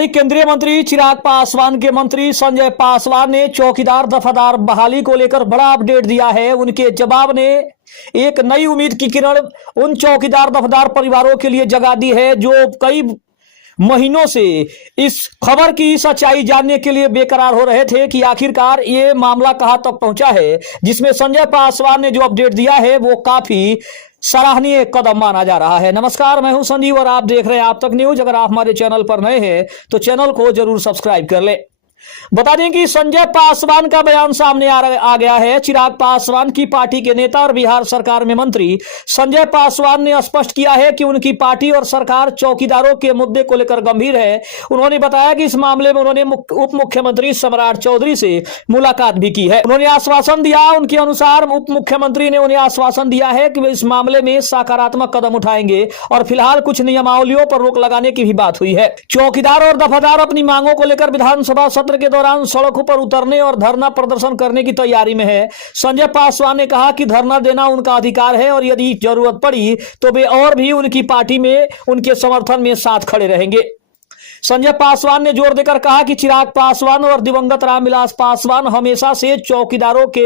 बता दें, केंद्रीय मंत्री चिराग पासवान के मंत्री संजय पासवान ने चौकीदार दफादार बहाली को लेकर बड़ा अपडेट दिया है। उनके जवाब ने एक नई उम्मीद की किरण उन चौकीदार दफादार परिवारों के लिए जगा दी है जो कई महीनों से इस खबर की सच्चाई जानने के लिए बेकरार हो रहे थे कि आखिरकार ये मामला कहां तक पहुंचा है। जिसमें संजय पासवान ने जो अपडेट दिया है वो काफी सराहनीय कदम माना जा रहा है। नमस्कार, मैं हूं संजीव और आप देख रहे हैं आप तक न्यूज। अगर आप हमारे चैनल पर नए हैं तो चैनल को जरूर सब्सक्राइब कर ले। बता दें कि संजय पासवान का बयान सामने आ गया है। चिराग पासवान की पार्टी के नेता और बिहार सरकार में मंत्री संजय पासवान ने स्पष्ट किया है कि उनकी पार्टी और सरकार चौकीदारों के मुद्दे को लेकर गंभीर है। उन्होंने बताया कि इस मामले में उन्होंने उप मुख्यमंत्री सम्राट चौधरी से मुलाकात भी की है। उन्होंने आश्वासन दिया, उनके अनुसार उप मुख्यमंत्री ने उन्हें आश्वासन दिया है कि वे इस मामले में सकारात्मक कदम उठाएंगे और फिलहाल कुछ नियमावलियों पर रोक लगाने की भी बात हुई है। चौकीदार और दफादार अपनी मांगों को लेकर विधानसभा सत्र के दौरान सड़कों पर उतरने और धरना प्रदर्शन करने की तैयारी में है। संजय पासवान ने कहा कि धरना देना उनका अधिकार है और यदि जरूरत पड़ी तो वे और भी उनकी पार्टी में उनके समर्थन में साथ खड़े रहेंगे। संजय पासवान ने जोर देकर कहा कि चिराग पासवान और दिवंगत रामविलास पासवान हमेशा से चौकीदारों के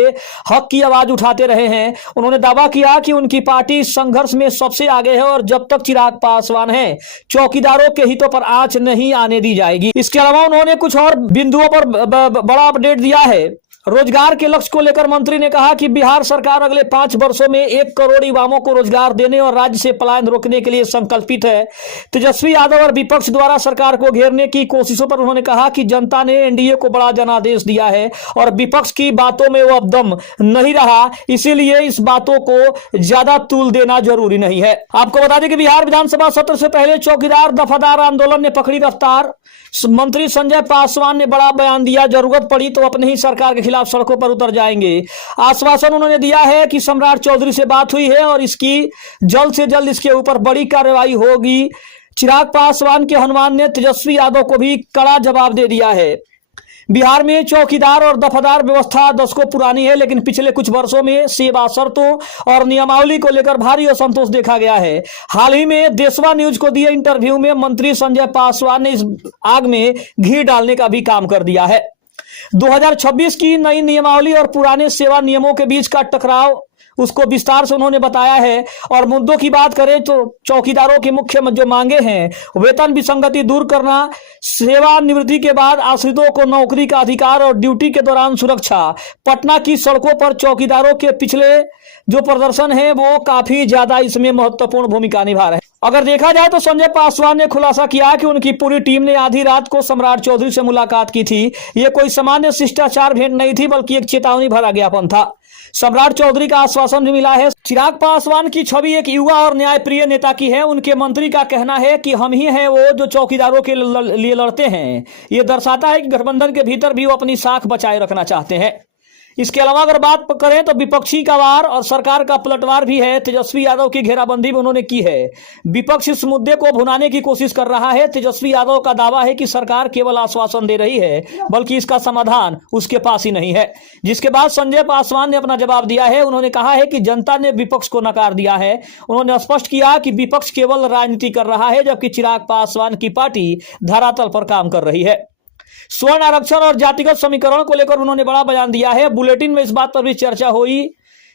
हक की आवाज उठाते रहे हैं। उन्होंने दावा किया कि उनकी पार्टी इस संघर्ष में सबसे आगे है और जब तक चिराग पासवान हैं, चौकीदारों के हितों पर आंच नहीं आने दी जाएगी। इसके अलावा उन्होंने कुछ और बिंदुओं पर बड़ा अपडेट दिया है। रोजगार के लक्ष्य को लेकर मंत्री ने कहा कि बिहार सरकार अगले 5 वर्षों में 1 करोड़ युवाओं को रोजगार देने और राज्य से पलायन रोकने के लिए संकल्पित है। तेजस्वी यादव और विपक्ष द्वारा सरकार को घेरने की कोशिशों पर उन्होंने कहा कि जनता ने एनडीए को बड़ा जनादेश दिया है और विपक्ष की बातों में वो अब दम नहीं रहा, इसीलिए इस बातों को ज्यादा तूल देना जरूरी नहीं है। आपको बता दें कि बिहार विधानसभा सत्र से पहले चौकीदार दफादार आंदोलन ने पकड़ी रफ्तार। मंत्री संजय पासवान ने बड़ा बयान दिया, जरूरत पड़ी तो अपनी ही सरकार के खिलाफ सड़कों पर उतर जाएंगे। आश्वासन उन्होंने दिया है कि सम्राट चौधरी से बात हुई है और इसकी जल्द से जल्द इसके ऊपर बड़ी कार्रवाई होगी। चिराग पासवान के हनुमान ने तेजस्वी यादव को भी कड़ा जवाब दे दिया है। बिहार में चौकीदार और दफादार व्यवस्था दशकों पुरानी है, लेकिन पिछले कुछ वर्षों में सेवा शर्तों और नियमावली को लेकर भारी असंतोष देखा गया है। हाल ही में देशवा न्यूज को दिए इंटरव्यू में मंत्री संजय पासवान ने इस आग में घी डालने का भी काम कर दिया है। 2026 की नई नियमावली और पुराने सेवा नियमों के बीच का टकराव, उसको विस्तार से उन्होंने बताया है। और मुद्दों की बात करें तो चौकीदारों की मुख्य जो मांगे हैं, वेतन विसंगति दूर करना, सेवानिवृत्ति के बाद आश्रितों को नौकरी का अधिकार और ड्यूटी के दौरान सुरक्षा। पटना की सड़कों पर चौकीदारों के पिछले जो प्रदर्शन है वो काफी ज्यादा इसमें महत्वपूर्ण भूमिका निभा रहे हैं। अगर देखा जाए तो संजय पासवान ने खुलासा किया कि उनकी पूरी टीम ने आधी रात को सम्राट चौधरी से मुलाकात की थी। यह कोई सामान्य शिष्टाचार भेंट नहीं थी, बल्कि एक चेतावनी भरा ज्ञापन था। सम्राट चौधरी का आश्वासन भी मिला है। चिराग पासवान की छवि एक युवा और न्यायप्रिय नेता की है। उनके मंत्री का कहना है कि हम ही हैं वो जो चौकीदारों के लिए लड़ते हैं। ये दर्शाता है कि गठबंधन के भीतर भी वो अपनी साख बचाए रखना चाहते हैं। इसके अलावा अगर बात करें तो विपक्षी का वार और सरकार का पलटवार भी है। तेजस्वी यादव की घेराबंदी भी उन्होंने की है। विपक्ष इस मुद्दे को भुनाने की कोशिश कर रहा है। तेजस्वी यादव का दावा है कि सरकार केवल आश्वासन दे रही है, बल्कि इसका समाधान उसके पास ही नहीं है। जिसके बाद संजय पासवान ने अपना जवाब दिया है। उन्होंने कहा है कि जनता ने विपक्ष को नकार दिया है। उन्होंने स्पष्ट किया कि विपक्ष केवल राजनीति कर रहा है, जबकि चिराग पासवान की पार्टी धरातल पर काम कर रही है। स्वर्ण आरक्षण और जातिगत समीकरण को लेकर उन्होंने बड़ा बयान दिया है। बुलेटिन में इस बात पर भी चर्चा हुई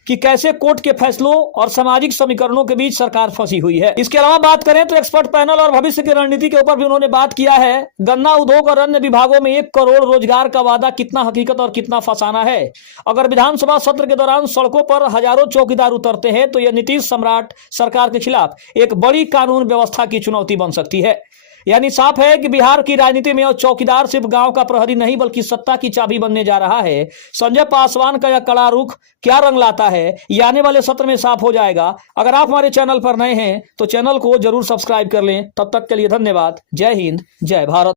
कि कैसे कोर्ट के फैसलों और सामाजिक समीकरणों के बीच सरकार फंसी हुई है। इसके अलावा बात करें तो एक्सपर्ट पैनल और भविष्य की रणनीति के ऊपर भी उन्होंने बात किया है। गन्ना उद्योग और अन्य विभागों में 1 करोड़ रोजगार का वादा कितना हकीकत और कितना फसाना है। अगर विधानसभा सत्र के दौरान सड़कों पर हजारों चौकीदार उतरते हैं तो यह नीतीश सम्राट सरकार के खिलाफ एक बड़ी कानून व्यवस्था की चुनौती बन सकती है। यानी साफ है कि बिहार की राजनीति में चौकीदार सिर्फ गांव का प्रहरी नहीं, बल्कि सत्ता की चाबी बनने जा रहा है। संजय पासवान का यह कड़ा रुख क्या रंग लाता है, ये आने वाले सत्र में साफ हो जाएगा। अगर आप हमारे चैनल पर नए हैं तो चैनल को जरूर सब्सक्राइब कर लें। तब तक के लिए धन्यवाद। जय हिंद, जय भारत।